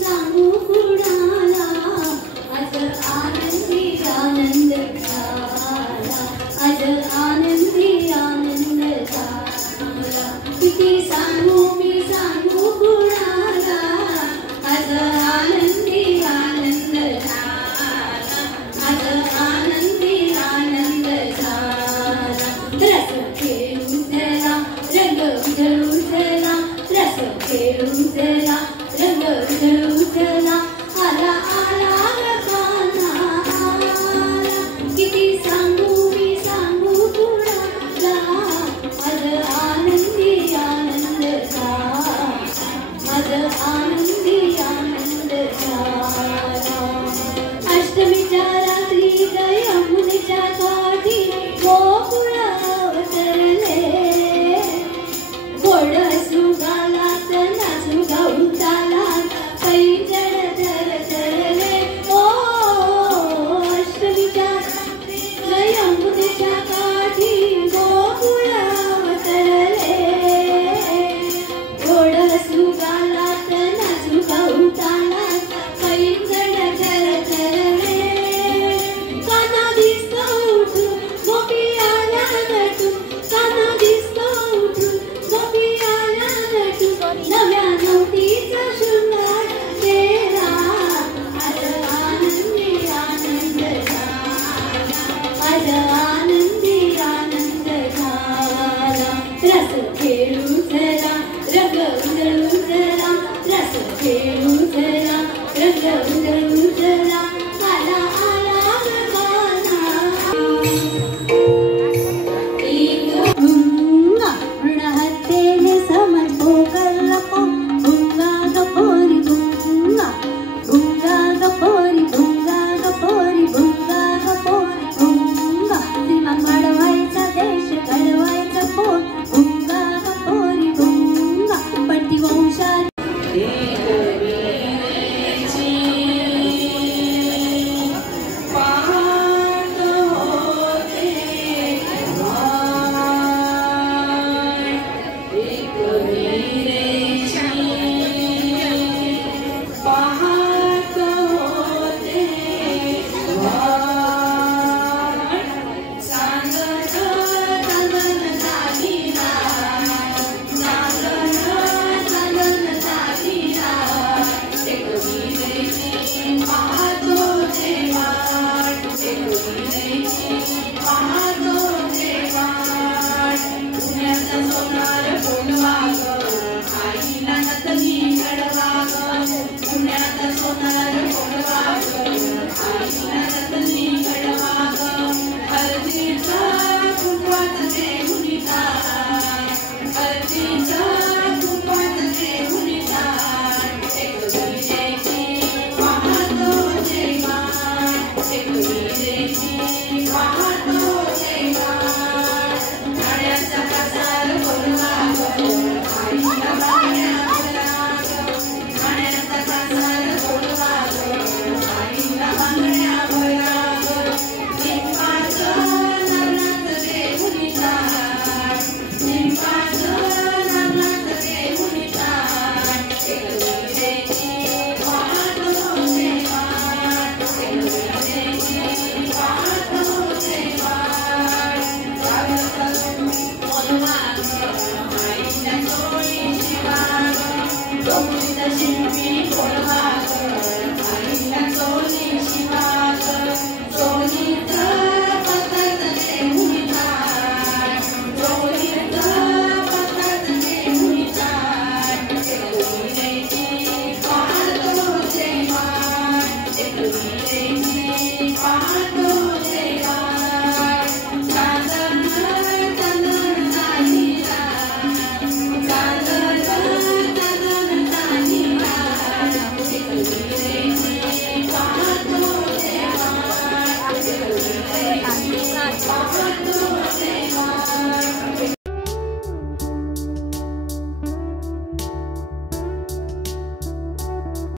सांगू कुणाला आज आनंदी आनंद झाला आज आनंदी आनंद झाला किती सांगू मी सांगू कुणाला आज आनंदी आनंद झाला आज आनंदी आनंद झाला रस खेळू जरा रंग उधळू जरा रस खेळू जरा रंग उधळू जरा आला आला रकाना आला किती सांगू मी सांगू कुणाला आज आनंदी आनंद झाला आज आनंदी आनंद झाला अष्टमीच्या रात्री यमुनेच्या काठी गोकुळ अवतरले गोड सुगालात नाचू गाऊ तालात पैंजण थरथरले ओ अष्टमीच्या रात्री यमुनेच्या काठी गोकुळ अवतरले गोड सुगालात नाचू गाऊ तालात पैंजण थरथरले काना दिसतो उठून गोपी आल्या नटून काना दिसतो उठून गोपी आल्या नटून नव्या नवतीचा शृंगार केला आज आनंदी आनंद झाला आज आनंदी आनंद झाला रस खेळू जरा रंग उधळू जरा रस खेळू जरा रंग